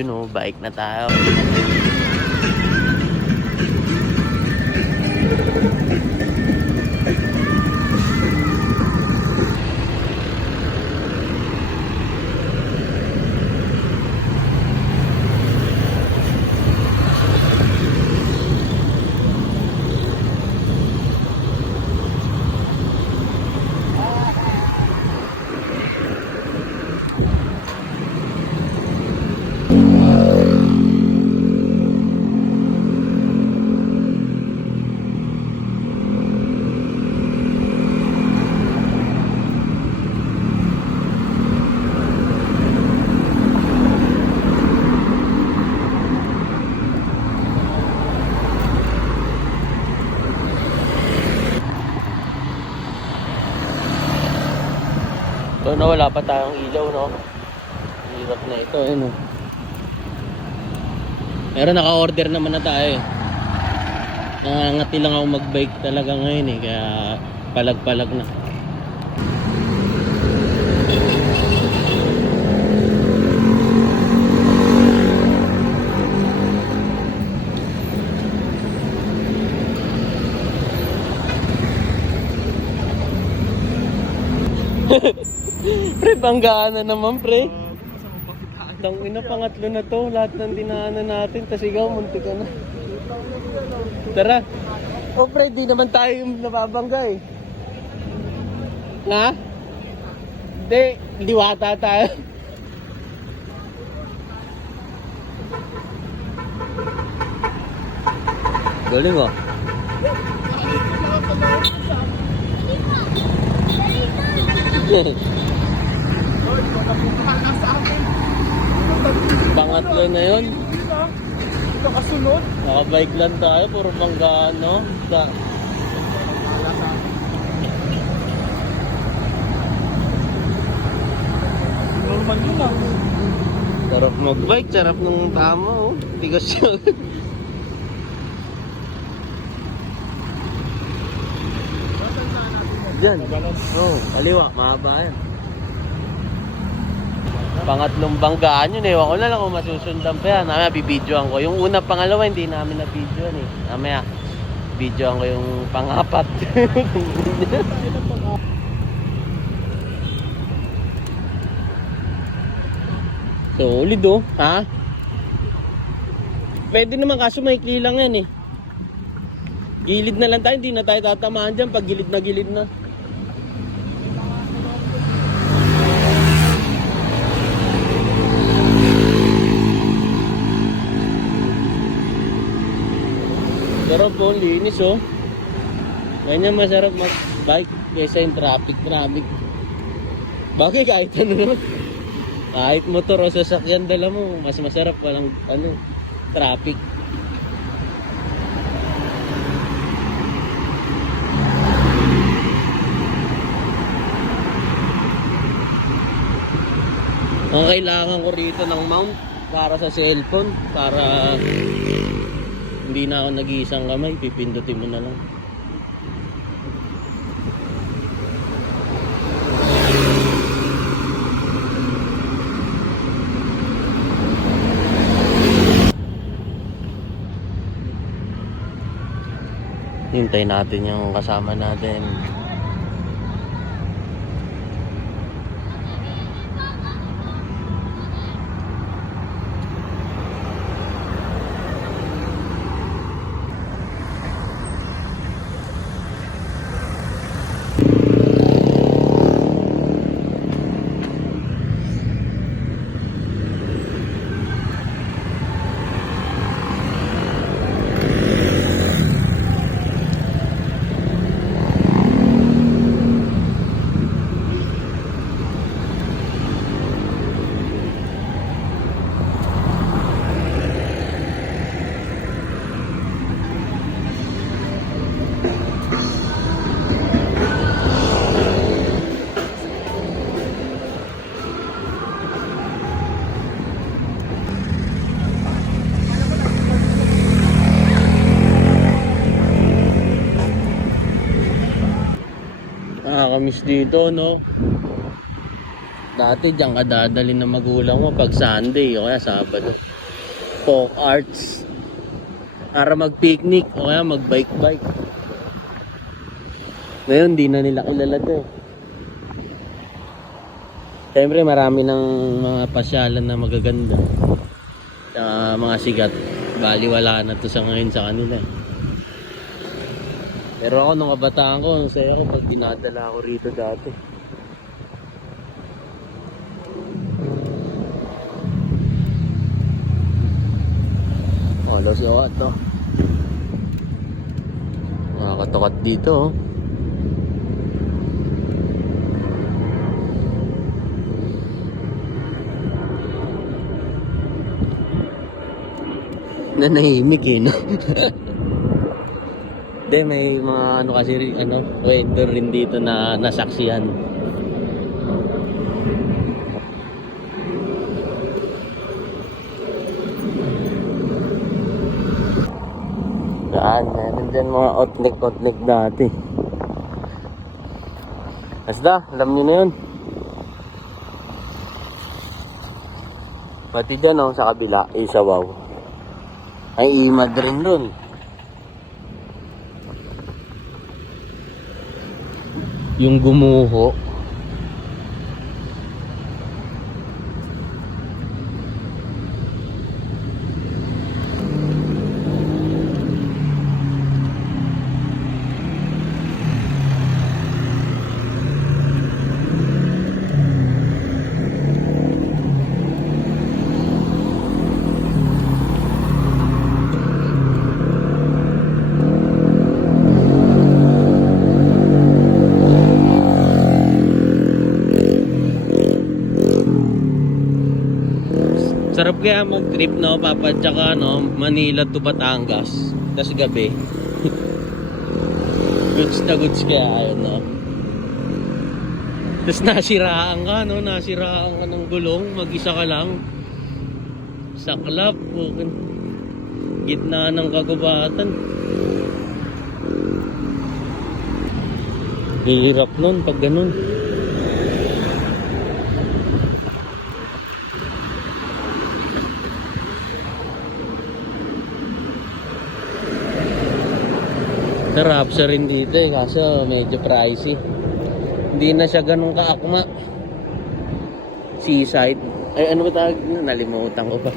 Yun oh, bike na tayo. Na wala pa tayong ilaw, no? Hirap na ito, eh, no? Pero naka-order naman na tayo, eh. Nangangati lang ako mag-bike talaga ngayon, eh. Kaya palag-palag na. pre, banggaan na naman, pre. Tang ina, pangatlo na to. Lahat ng dinaanan natin. Tas ikaw, munti ka na. Tara. O pre, di naman tayo yung nababangga eh. Nga? Hindi, liwata tayo. Galing oh. Pangatlo na yun. Nakasunod. Nakabike lang tayo, puro banggaan, no? Sa, Normal yun ah. sarap magbike, sarap ng tama, oh. Tigas yun. Diyan. Oh, kaliwa, mahaba yan. Pangatlong banggaan yun, ewan ko na lang kung masusundan pa yan. Namaya, bibidyoan ko. Yung una, pangalawa, hindi namin na-videoan eh. Namaya, videoan ko yung pangapat. Solid oh, ha? Pwede naman kaso may lang yan eh. Gilid na lang tayo, hindi na tayo tatamaan dyan pag gilid na gilid na. Sarap po, linis oh. Ganyan masarap mag-bike kaysa yung traffic, traffic. Bakit kahit ano naman? Kahit motor o sasakyan dala mo, mas masarap walang ano, traffic. Ang kailangan ko rito ng mount para sa cellphone, para hindi na ako nag-iisang kamay, pipindutin mo na lang. Hintay natin yung kasama natin. Nakakamiss dito, no? Dati diyan ka dadali ng magulang mo pag Sunday o kaya Sabado. Folk arts. Para mag-picnic o kaya mag-bike-bike. Ngayon, di na nila kilala to eh. Siyempre, marami ng mga pasyalan na magaganda. Tsaka mga sigat. Baliwala na to sa ngayon sa kanila eh. Pero ako nung kabataan ko, ang saya ko pag dinadala ako rito dati. Oh, Los Iwat to. Mga katukat dito oh. Nanahimik eh, no? Hindi, may mga ano kasi, ano, kwento rin dito na nasaksihan. Yan, meron dyan mga outlet-outlet dati. Basta, alam nyo na yun. Pati dyan oh, sa kabila, isawaw. Ay, imad rin dun. Yung gumuho. Sarap kaya mag-trip no, papa, tsaka no, Manila to Batangas. Tapos gabi. goods na goods kaya ayun no. Tapos nasiraan ka no, nasiraan ka ng gulong, mag-isa ka lang. Saklap, bukin. Gitna ng kagubatan. Hirap nun pag ganun. Sarap siya rin dito eh, kaso medyo pricey. Hindi na siya ganun kaakma. Seaside. Ay, ano ba tawag? Nalimutan ko pa.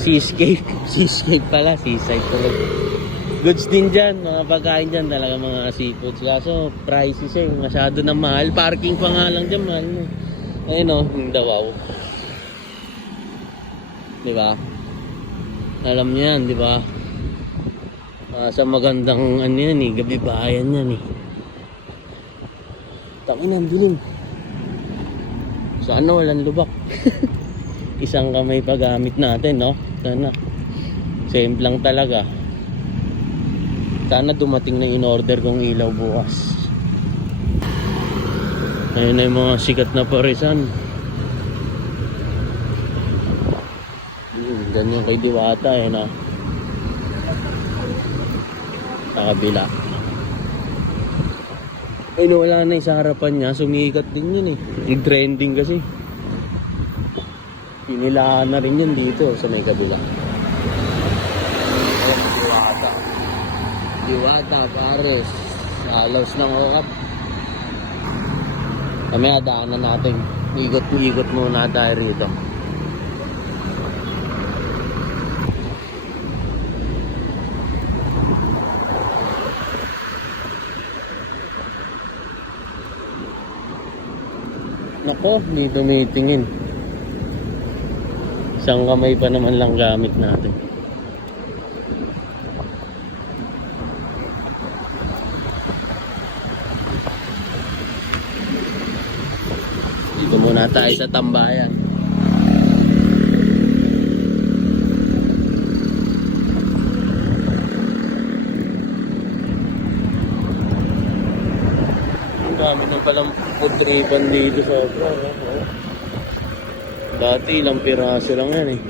Seascape. Seascape pala, seaside talaga. Goods din dyan, mga pagkain dyan talaga mga seafoods. Kaso pricey siya, eh. masyado na mahal. Parking pa nga lang dyan, mahal na. Ayun o, yung dawaw. Di ba? Alam niyo yan, di ba? Ah, sa magandang ano yan eh, gabi bayan yan eh. Tangin ang dilim. Sana walang lubak. Isang kamay pa gamit natin, no? Sana. Same lang talaga. Sana dumating na in order kong ilaw bukas. Ayun na yung mga sikat na parisan. Hmm, ganyan kay Diwata eh na sa kabila. Ay, no, wala na yung sa harapan niya. Sumikat din yun eh. Yung trending kasi. Pinilaan na rin yun dito sa may kabila. Ayan, Diwata. Diwata, pares. Halos ng okap. Kami daanan natin. Igot-igot muna tayo rito. Nako, di tumitingin. Isang kamay pa naman lang gamit natin. Dito muna tayo sa tambayan. Ang dami ng palang food tripan dito sa Abra. Dati ilang piraso lang yan eh.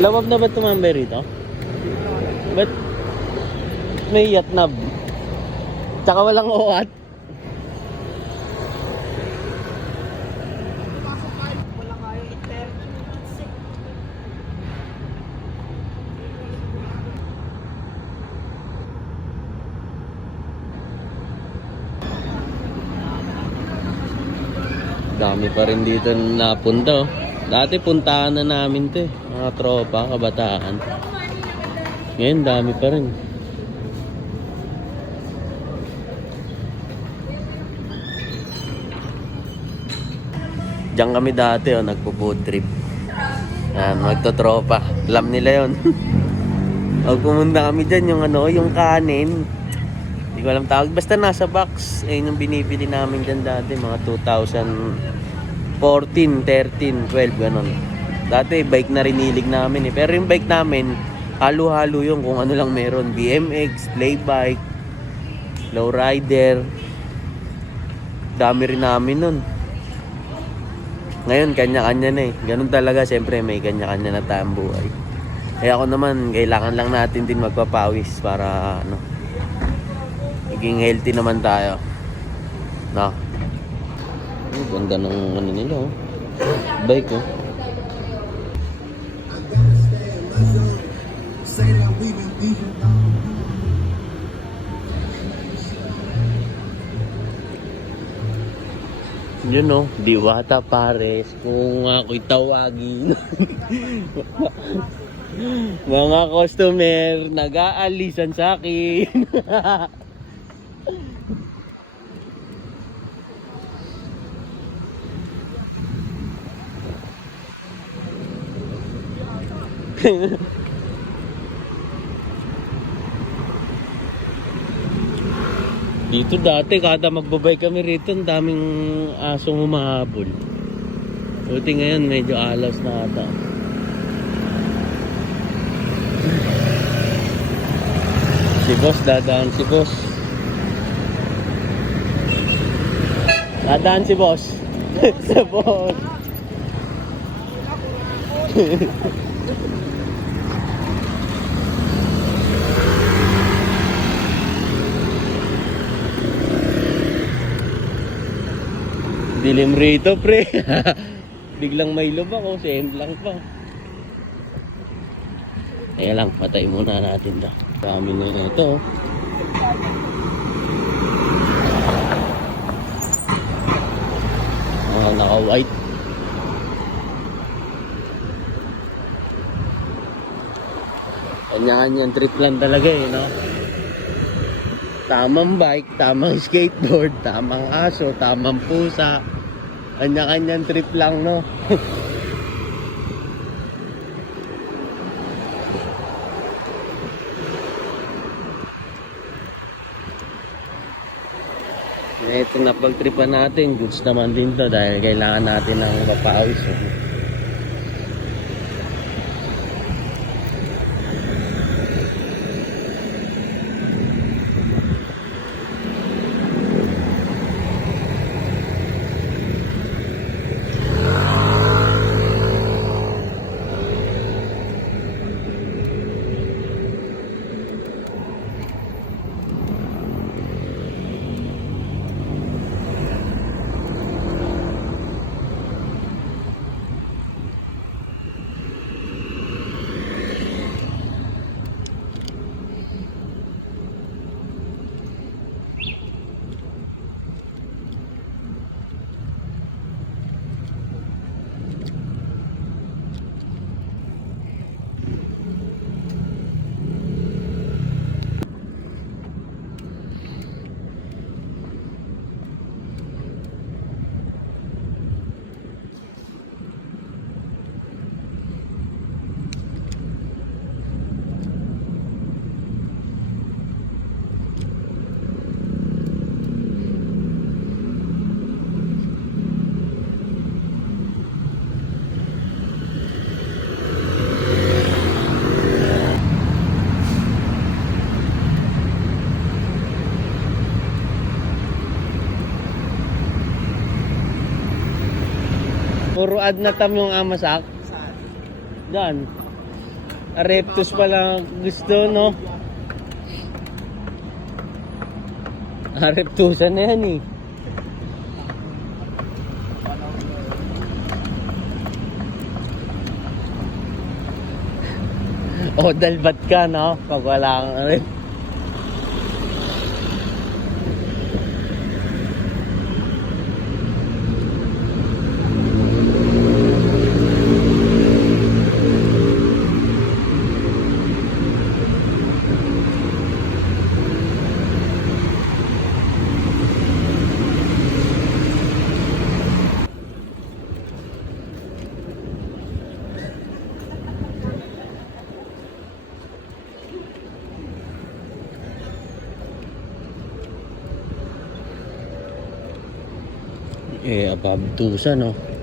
Lawab na ba tumambay rito? May yatnab? Tsaka walang uat? Dami pa rin dito na napunta oh. Dati puntahan na namin to eh. Mga tropa, kabataan. Ngayon dami pa rin. Diyan kami dati oh, nagpo-food trip. Yan, magtotropa. Alam nila yon. Pag pumunta kami dyan, yung ano, yung kanin. Hindi ko alam tawag. Basta nasa box. Ayun yung binibili namin dyan dati. Mga 2014, 13, 12, ganun. Dati bike na rinilig namin eh. Pero yung bike namin, halo-halo yung kung ano lang meron. BMX, play bike, lowrider. Dami rin namin nun. Ngayon, kanya-kanya na eh. Ganun talaga, siyempre may kanya-kanya na tayong buhay. Kaya ako naman, kailangan lang natin din magpapawis para ano, maging healthy naman tayo. No? Ang ganda ng ano nila oh. Bike oh. Yun oh, Diwata Pares. Kung ako'y tawagin. Mga customer, nag-aalisan sa akin. Dito dati, kada magbabay kami rito, ang daming asong humahabol. Buti ngayon, medyo alas na ata. Si boss, dadaan si boss. Dadaan si boss. si boss. Dilim rito, pre. Biglang may lob ako, same lang pa. Kaya lang, patay muna natin to. Dami na ito. oh. Mga naka-white. Kanya-kanyang trip lang talaga eh, no? Tamang bike, tamang skateboard, tamang aso, tamang pusa. Kanya-kanyang trip lang, no? Ito na pagtripan natin, goods naman din to dahil kailangan natin ng mapawis. eh. Puro ad na tam yung amasak. Saan? Doon. Areptus pala gusto, no? Areptusan na yan eh. O, dalbat ka, no? Pag wala kang tusa, no?